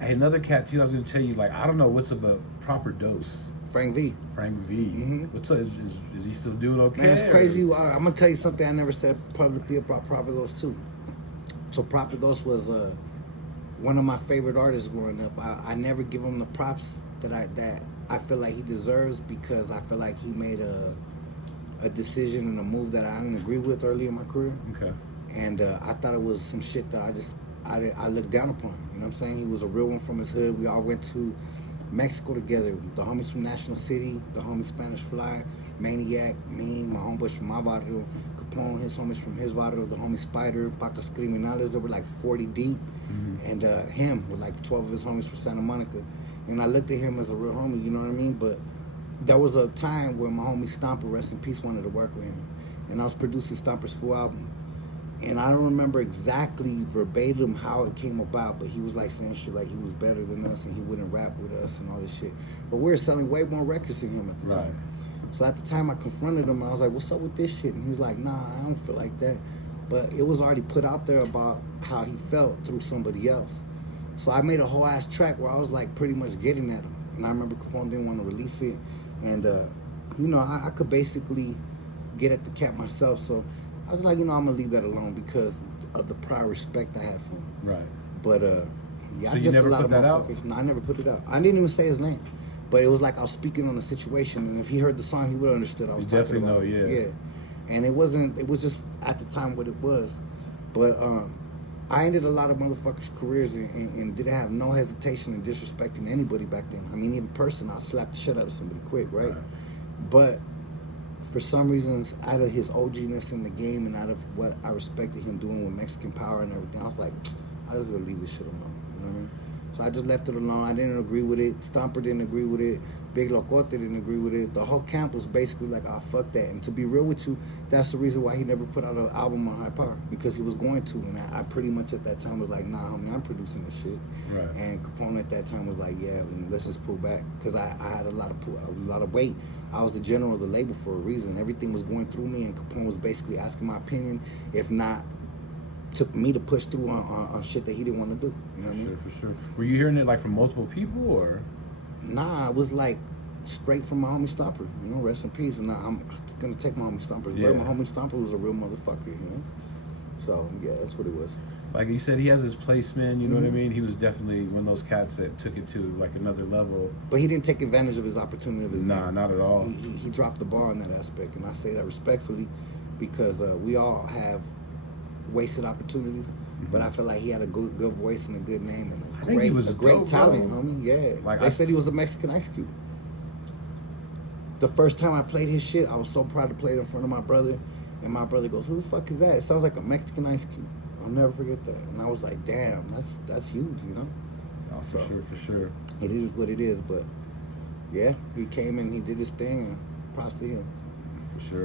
Hey, another cat too. I was gonna tell you, like, I don't know what's up, but Proper Dose. Frank V. Frank V. What's up? Is he still doing okay? Man, it's crazy. I'm gonna tell you something I never said publicly about Proper Dose too. So Proper Dose was one of my favorite artists growing up. I never give him the props that I feel like he deserves, because I feel like he made a decision and a move that I didn't agree with early in my career. Okay. And I thought it was some shit that I looked down upon. You know what I'm saying? He was a real one from his hood. We all went to Mexico together. The homies from National City, the homies Spanish Fly, Maniac, me, my homeboys from my barrio, Capone, his homies from his barrio, the homie Spider, Pacas Criminales, there were like 40 deep, and him with like 12 of his homies from Santa Monica. And I looked at him as a real homie, you know what I mean? But there was a time where my homie Stomper, rest in peace, wanted to work with him. And I was producing Stomper's full album. And I don't remember exactly verbatim how it came about, but he was like saying shit like he was better than us and he wouldn't rap with us and all this shit. But we were selling way more records than him at the time. So at the time I confronted him and I was like, what's up with this shit? And he was like, nah, I don't feel like that. But it was already put out there about how he felt through somebody else. So I made a whole ass track where I was like pretty much getting at him. And I remember Capone didn't want to release it. And, you know, I could basically get at the cat myself. So I was like, you know, I'm gonna leave that alone because of the prior respect I had for him. Right. But yeah, so I just never a lot put of that motherfuckers. out? No, I never put it out. I didn't even say his name, but it was like I was speaking on the situation, and if he heard the song, he would have understood I was talking about. Definitely know, yeah. Yeah, and it wasn't. It was just at the time what it was. But I ended a lot of motherfuckers' careers and didn't have no hesitation in disrespecting anybody back then. I mean, even person, I slapped the shit out of somebody quick, right? But for some reasons, out of his OG-ness in the game and out of what I respected him doing with Mexican power and everything, I was like, I just gonna leave this shit alone. You know what I mean? So I just left it alone. I didn't agree with it. Stomper didn't agree with it. Big Locote didn't agree with it. The whole camp was basically like, oh, fuck that. And to be real with you, that's the reason why he never put out an album on High Power, because he was going to. And I pretty much at that time was like, nah, homie, I'm producing this shit. Right. And Capone at that time was like, yeah, let's just pull back. Because I had a lot of weight. I was the general of the label for a reason. Everything was going through me, and Capone was basically asking my opinion, if not, took me to push through on shit that he didn't want to do. You know what I mean? For sure. Were you hearing it like from multiple people or? Nah, it was like straight from my homie Stomper. You know, rest in peace. And I'm gonna take my homie Stomper's word. My homie Stomper was a real motherfucker, you know? So yeah, that's what it was. Like you said, he has his place, man. You know what I mean? He was definitely one of those cats that took it to like another level. But he didn't take advantage of his opportunity of his name. Not at all. He dropped the ball in that aspect, and I say that respectfully because we all have wasted opportunities. But I feel like he had a good voice and a good name and a great talent, homie. Yeah, like they said he was the Mexican Ice Cube. The first time I played his shit, I was so proud to play it in front of my brother, and my brother goes, "Who the fuck is that? It sounds like a Mexican Ice Cube." I'll never forget that. And I was like, "Damn, that's huge," you know. Oh, for sure. It is what it is, but yeah, he came and he did his thing, and props to him. For sure.